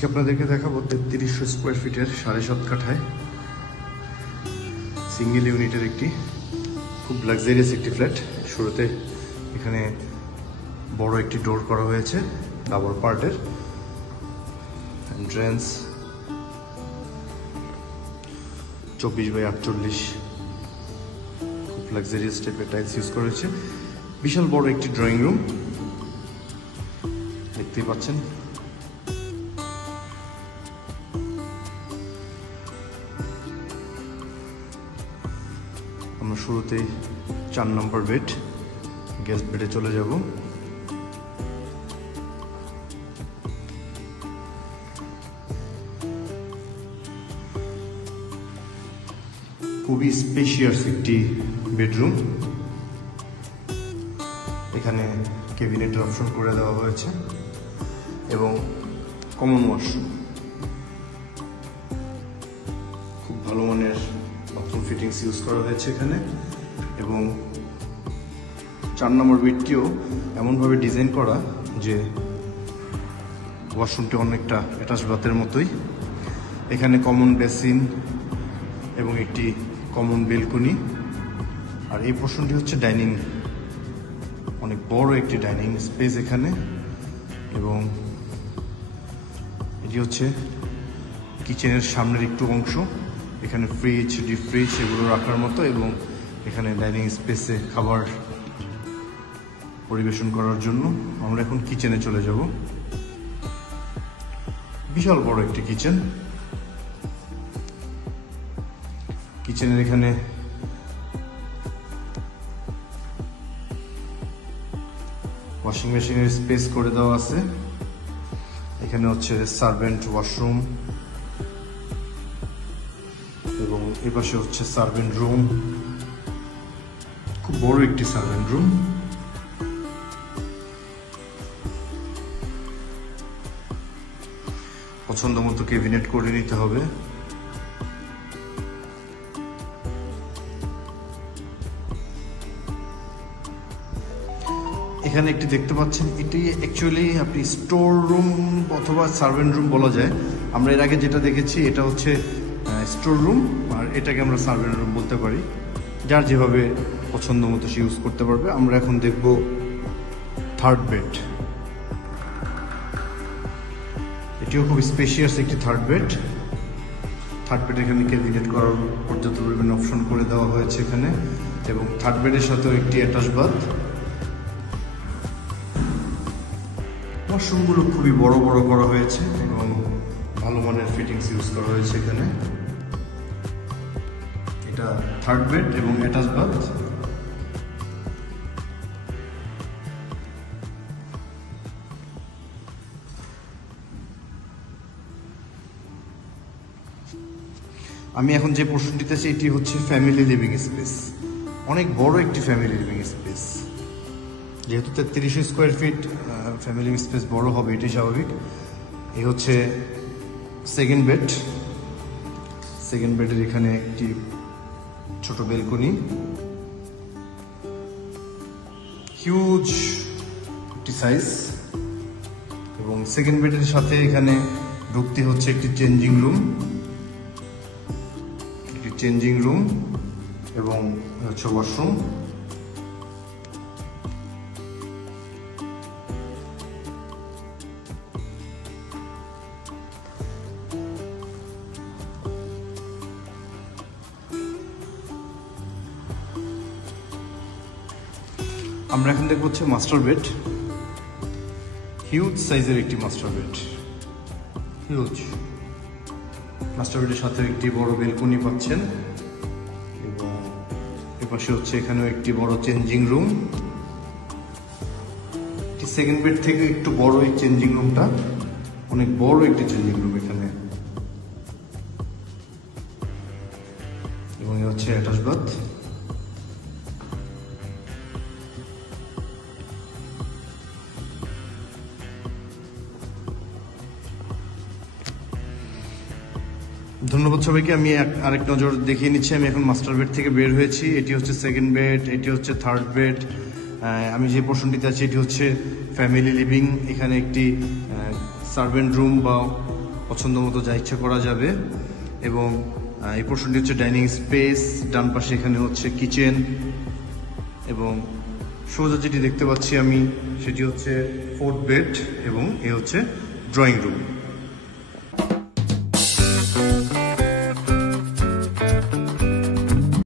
আজকে আপনাদেরকে দেখাবো 3300 স্কোয়ার ফিটের 7.5 কাঠায় সিঙ্গেল ইউনিটের একটি খুব লাক্সারিয়াস একটি ফ্ল্যাট। শুরুতে এখানে বড় একটি ডোর করা হয়েছে ডাবল পার্টের। এন্ট্রান্স 24x48, খুব লাক্সারিয়াস টাইপের টাইলস ইউজ করা হয়েছে। বিশাল বড় একটি ড্রয়িং রুম দেখতেই পাচ্ছেন। আমরা শুরুতেই 4 নম্বর বেড, গেস্ট বেডে চলে যাব। খুবই স্পেশিয়াস একটি বেডরুম। এখানে ক্যাবিনেটের অপশন করে দেওয়া হয়েছে এবং কমন ওয়াশরুম, খুব ভালো মানের বাথরুম ফিটিংস ইউজ করা হয়েছে এখানে। এবং 4 নম্বর বেডটিও এমনভাবে ডিজাইন করা যে ওয়াশরুমটি অনেকটা অ্যাটাচ বাথের মতোই। এখানে কমন বেসিন এবং একটি কমন বেলকনি। আর এই পোর্শনটি হচ্ছে ডাইনিং, অনেক বড় একটি ডাইনিং স্পেস এখানে। এবং এটি হচ্ছে কিচেনের সামনের একটু অংশ। এখানে ফ্রিজ, ডিপ ফ্রিজ এগুলো রাখার মতো, এবং এখানে ডাইনিং স্পেসে খাবার পরিবেশন করার জন্য। আমরা এখন কিচেনে চলে যাব। বিশাল বড় একটি কিচেন। কিচেনের এখানে ওয়াশিং মেশিনের স্পেস করে দেওয়া আছে। এখানে হচ্ছে সার্ভেন্ট ওয়াশরুম এবং এই পাশে হচ্ছে সার্ভেন্ট রুম, খুব বড় একটি সার্ভেন্ট রুম। পছন্দ মতো ক্যাবিনেট করে নিতে হবে। এখানে একটি দেখতে পাচ্ছেন, এটি অ্যাকচুয়ালি আপনি স্টোর রুম অথবা সার্ভেন্ট রুম বলা যায়। আমরা এর আগে যেটা দেখেছি এটা হচ্ছে স্টোর রুম, আর এটাকে আমরা সার্ভেন্ট রুম বলতে পারি। যার যেভাবে পছন্দ মতো সে ইউজ করতে পারবে। আমরা এখন দেখব থার্ড বেড। এটিও খুব স্পেশিয়াস একটি থার্ড বেড। থার্ড বেড এখানে ক্যাবিনেট করার পর্যাপ্ত পরিমাণ অপশন করে দেওয়া হয়েছে এখানে। এবং থার্ড বেডের সাথেও একটি অ্যাটাচ বাথ। ওয়াশরুমগুলো খুবই বড় বড় করা হয়েছে এবং ভালো মানের ফিটিংস ইউজ করা হয়েছে এখানে। এটা থার্ড বেড এবং অ্যাটাচ বাথ। আমি এখন যে পোর্শনটিতে আছি এটি হচ্ছে ফ্যামিলি লিভিং স্পেস। অনেক বড় একটি ফ্যামিলি লিভিং স্পেস। যেহেতু 3300 স্কোয়ার ফিট, ফ্যামিলি স্পেস বড় হবে, এটাই স্বাভাবিক। এই হচ্ছে সেকেন্ড বেড। সেকেন্ড বেডের এখানে একটি ছোট বেলকনি, হিউজ একটি সাইজ। এবং সেকেন্ড বেডের সাথে এখানে ঢুকতে হচ্ছে একটি চেঞ্জিং রুম, এবং হচ্ছে ওয়াশরুম। আমরা এখন দেখব হচ্ছে মাস্টার বেড। হিউজ সাইজের একটি মাস্টার বেড, হিউজ। মাস্টার বেডের সাথে একটি বড় বেলকনি পাচ্ছেন। এবং এপাশে হচ্ছে এখানেও একটি বড় চেঞ্জিং রুম। সেকেন্ড বেড থেকে একটু বড় এই চেঞ্জিং রুমটা, অনেক বড় একটি চেঞ্জিং রুম এখানে। এবং এ হচ্ছে অ্যাটাচ বাথ। ধন্যবাদ সবাইকে। আমি আরেক নজর দেখিয়ে নিচ্ছি। আমি এখন মাস্টার বেড থেকে বের হয়েছি। এটি হচ্ছে সেকেন্ড বেড, এটি হচ্ছে থার্ড বেড। আমি যে পোর্শনটিতে আছি এটি হচ্ছে ফ্যামিলি লিভিং। এখানে একটি সার্ভেন্ট রুম বা পছন্দ মতো যা ইচ্ছা করা যাবে। এবং এই পোর্শনটি হচ্ছে ডাইনিং স্পেস, ডান পাশে এখানে হচ্ছে কিচেন, এবং সোজা যেটি দেখতে পাচ্ছি আমি সেটি হচ্ছে 4th বেড এবং এ হচ্ছে ড্রয়িং রুম।